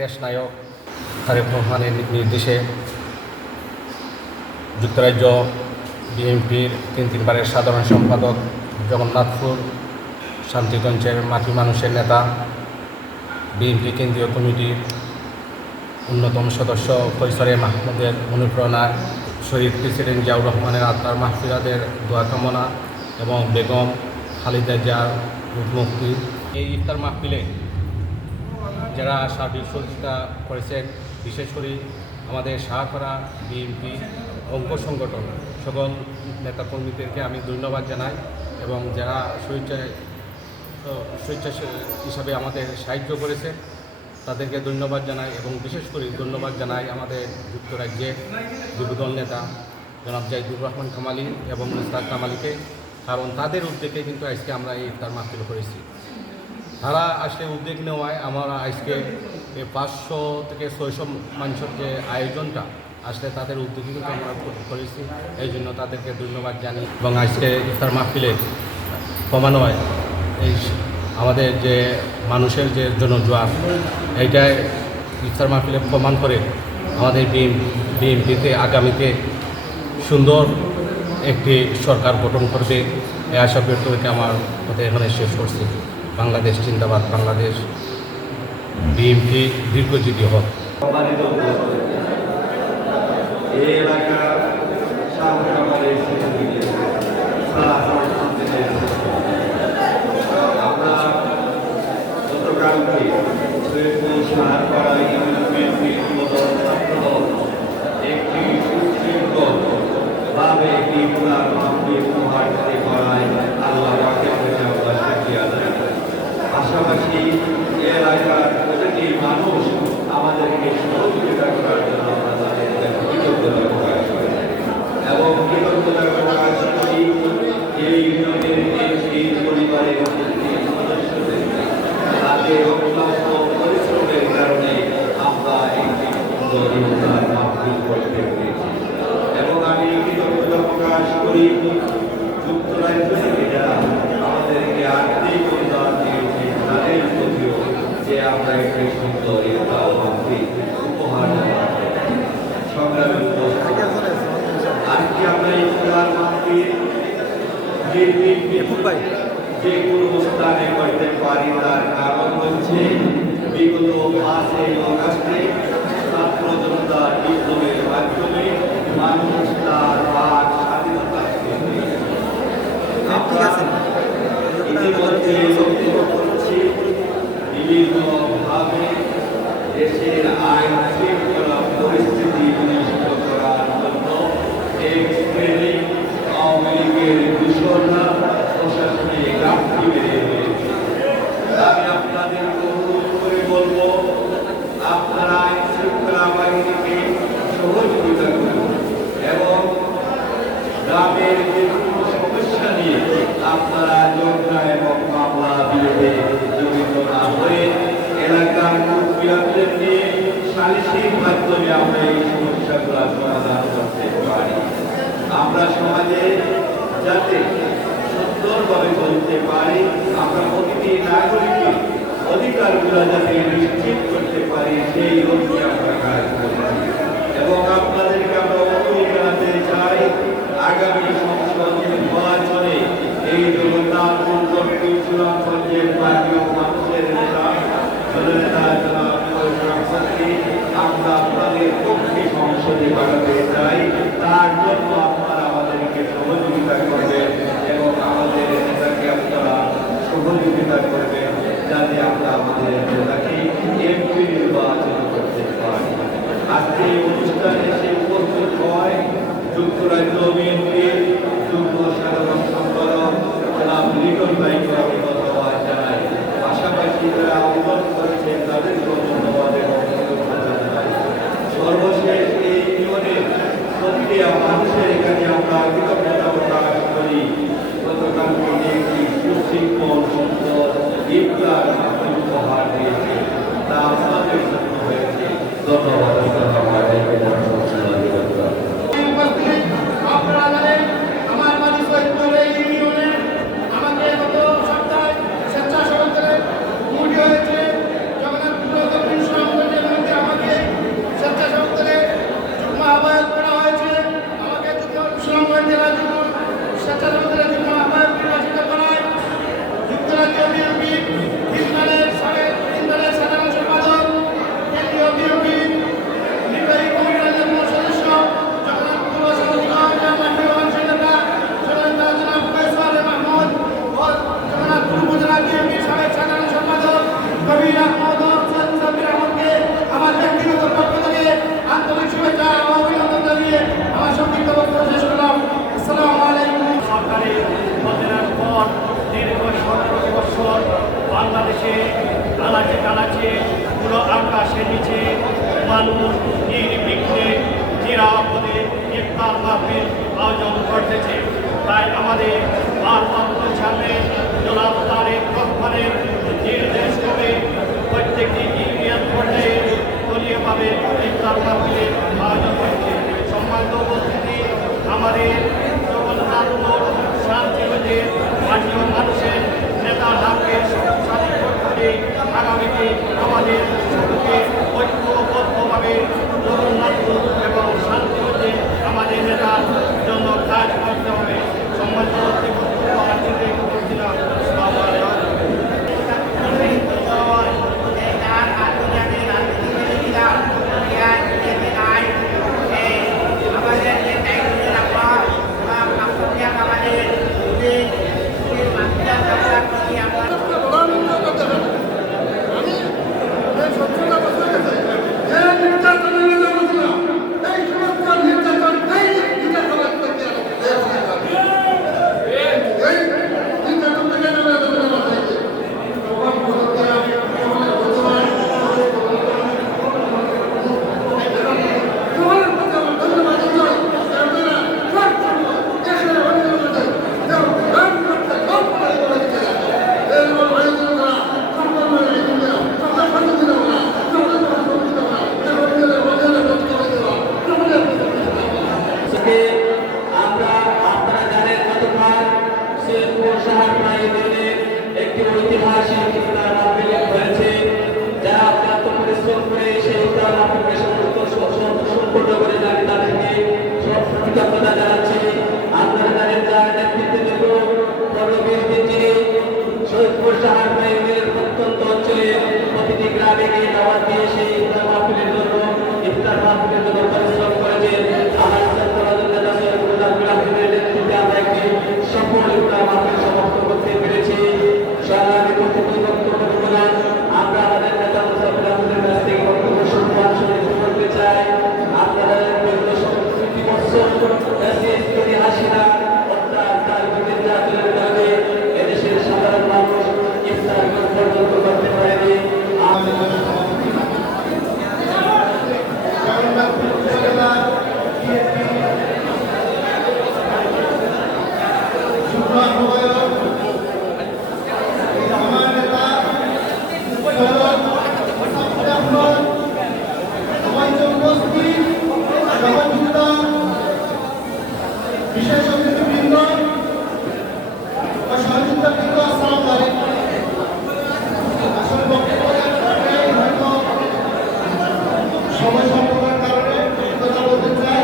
দেশনায়ক তারেক রহমানের নির্দেশে যুক্তরাজ্য বিএনপির তিনবারের সাধারণ সম্পাদক, জগন্নাথপুর শান্তিগঞ্জের মাটি মানুষের নেতা, বিএনপি কেন্দ্রীয় কমিটির অন্যতম সদস্য ফৈসল মাহমুদের অনুপ্রেরণায় শহীদ প্রেসিডেন্ট জিয়াউর রহমানের আত্মার মাহফিরাদের দোয়া কামনা এবং বেগম খালেদা জিয়ার মুক্তি। এই ইফতার মাহফিলে যারা সার্বিক সহযোগিতা করেছেন, বিশেষ করে আমাদের শাহপাড়া বিএনপি অঙ্গ সংগঠন সকল নেতাকর্মীদেরকে আমি ধন্যবাদ জানাই এবং যারা স্বেচ্ছা হিসাবে আমাদের সাহায্য করেছে তাদেরকে ধন্যবাদ জানাই এবং বিশেষ করে ধন্যবাদ জানাই আমাদের যুক্তরাজ্যের যুবদল নেতা জনাব জাহিদুর রহমান কামালি এবং মুস্তাক কামালিকে, কারণ তাদের উদ্যোগে কিন্তু আজকে আমরা এই ইফতার মাহফিল করেছি। তারা আজকে উদ্যোগ নেওয়ায় আমরা আজকে 500 থেকে 600 মানুষের যে আয়োজনটা আসলে তাদের উদ্যোগে কিন্তু আমরা করেছি, এই জন্য তাদেরকে ধন্যবাদ জানি। এবং আজকে ইফতার মাহফিলে কমানো হয় এই আমাদের যে মানুষের যে জনজোয়ার, এইটাই ইফতার মাহফিলে প্রমাণ করে আমাদের বিএনপিতে আগামীতে সুন্দর একটি সরকার গঠন করবে এই আশা ব্যক্ত রেখে আমার কথা এখানে শেষ করছি। বাংলাদেশ জিন্দাবাদ, বাংলাদেশ বিএনপি দীর্ঘজীবী হোক। পাশাপাশি এলাকার প্রতিটি মানুষ আমাদেরকে সহযোগিতা করার জন্য আমরা তাদেরকে কৃতজ্ঞতা প্রকাশ করি এবং কৃতজ্ঞতা প্রকাশ করি এই ইউনিয়নের এই পরিবারের সদস্যদের তাদের অক্লান্ত পরিশ্রমের কারণে আমরা একটি সুন্দর ইফতার মাহফিল করতে পেরেছি এবং আমি কৃতজ্ঞতা প্রকাশ করি যুক্তরাজ্য থেকে যারা আমাদেরকে আর্থিক অনুদান দিয়েছে তাদের প্রতিও যে আমরা একটি সুন্দর ইফতার মাহফিল উপহার সংগ্রামী আজকে আমরা ইফতার মাহফিল যে কোনো স্থানে করতে পারি তার কারণ হচ্ছে বিগত 5 আগস্টে ছাত্র জনতার বিপ্লবের মাধ্যমে মানুষ তার বাক স্বাধীনতা বিভিন্নভাবে দেশের আইন শৃঙ্খলা পরিস্থিতি বিনষ্ট করার জন্য এক শ্রেণী আওয়ামী লীগের দূষণরা প্রশাসনিক গাফিলতি বেড়ে হয়েছে। আমি আপনাদেরকে অনুরোধ করে বলবো, আপনারা আইন শৃঙ্খলা বাহিনীকে সহযোগিতা করুন এবং গ্রামের যে কোনো সমস্যা নিয়ে আপনারা যোগদা এবং মামলা বিরোধে জড়িত না হয়ে এলাকার মুরব্বিয়াদের নিয়ে সালিসির মাধ্যমে আমরা এই সমস্যাগুলো সমাধান করতে পারি। আমরা সমাজে যাতে সুন্দরভাবে চলতে পারি, আমরা প্রতিটি নাগরিকের অধিকারগুলো যাতে নিশ্চিত করতে পারি সেই লক্ষ্যে আমরা কাজ করি এবং আপনাদেরকে আমরা অনুরোধ জানাতে চাই আগামী সংসদ নির্বাচনে এই জগন্নাথপুর দক্ষিণ সুনামগঞ্জের মাননীয় মানুষের নেতা আমরা আপনাদের পক্ষে সংসদে পাঠাতে চাই। তার জন্য আপনারা আমাদেরকে সহযোগিতা করবেন এবং আমাদের নেতাকে আপনারা সহযোগিতা করবেন যাতে আমরা আমাদের নেতাকে এমপি গাছের নিচে মানুষ নির্বিঘ্নে নিরাপদে ইফতার মাহফিল আয়োজন করতেছে। তাই আমাদের ভারপ্রাপ্ত চেয়ারম্যান জনাব তারেক রহমানের নির্দেশ করে প্রত্যেকটি ইউনিয়ন পর্যায়ে দলীয়ভাবে ইফতার মাহফিলের আয়োজন হচ্ছে। সম্মানিত উপস্থিতি, আমাদের জগন্নাথপুর শান্তিগঞ্জের মাননীয় মানুষের নেতা ডাককে শক্তিশালী করতে আগামীতে আমাদের সকলকে ঐক্যবদ্ধভাবে জগন্নাথপুর এবং শান্তিগঞ্জে আমাদের নেতার জন্য কাজ করতে হবে। সম্মানিত একটি ঐতিহাসিক ইফতার মাহফিল হয়েছে, যা অত্যন্ত পরিশ্রম করে সেই ইফতার মাহফিলকে সম্পূর্ণ করে আমি তাদেরকে কৃতজ্ঞতা জানাচ্ছি। আপনারা জানেন যার নেতৃত্বে যত পরবীর যিনি সৈয়দপুর সাহার মাইনের প্রত্যন্ত অঞ্চলে প্রতিটি গ্রামে গিয়ে দাওয়াত দিয়ে সেই ইফতার মাহফিলের জন্য পরিশ্রম করেছেন। আমার নেতা সৈয়দপুর গ্রামের নেতৃত্বে আমরা একটি সফল ইফতার মাহফিল সমাপ্ত করতে পেরেছি। আমরা আমাদের নেতা মুসাফির আহমেদের কাছ থেকে বক্তব্য সম্মান করতে চাই। আপনারা সংস্কৃতি বৎসর হাসিনা অর্থাৎ তার নির্যাতনের কারণে এদেশের সাধারণ মানুষ ইফতার পর্যন্ত করতে পারেনি। বিশেষ অতিথিবৃন্দ ও সহযোগিতাবৃন্দ, আসসালামু আলাইকুম। আসলে বক্তব্য হয়তো সময় স্বল্পতার কারণে কথা বলতে চাই।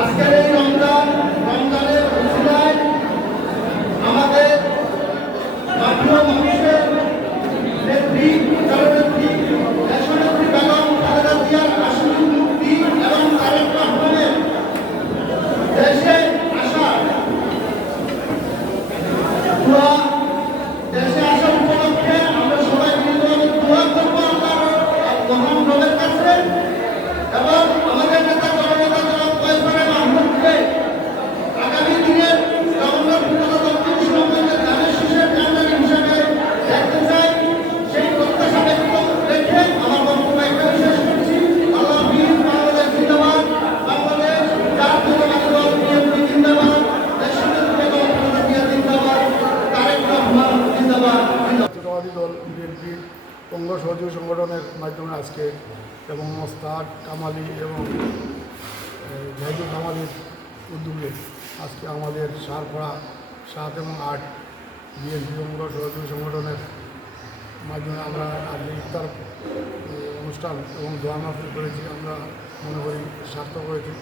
আজকের এই রমজানের উসিলায় আমাদের মাননীয় মানুষের নেত্রী জননেত্রী দেশনেত্রী বেগম খালেদা জিয়ার আশুলিক মুক্তি এবং তারেক রহমানের দেশে আসা উপলক্ষে আমরা সবাই মিলিতভাবে দোয়া করবো আল্লাহর মহান রবের কাছে এবং আমাদের নেতা জননেতা জনাব ফয়সাল মাহমুদকে আগামী দিনের গভর্নর দক্ষিণ সুনামগঞ্জের ধানের শীষের ক্যান্ডিডেট হিসেবে দেখতে চাই। সেই প্রত্যাশা ব্যক্ত রেখে আমার বক্তব্য এখানে শেষ করছি। আল্লাহ হাফেজ। বাংলাদেশ জিন্দাবাদ, বাংলাদেশ জাতীয়তাবাদী দল বিএনপি জিন্দাবাদ, দেশনেত্রী বেগম খালেদা জিয়া জিন্দাবাদ, তারেক রহমান জিন্দাবাদ। জাতীয়তাবাদী দল বিএনপি অঙ্গ সহযোগী সংগঠনের মাধ্যমে আজকে এবং মোস্তাক কামালি এবং জাহিদুল কামালির উদ্যোগে আজকে আমাদের সারপাড়া 7 এবং 8 বিএনপি অঙ্গ সহযোগী সংগঠনের মাধ্যমে আমরা আজকে ইফতার অনুষ্ঠান এবং দোয়া মাহফিল করেছি। আমরা মনে করি সার্থক হয়েছি।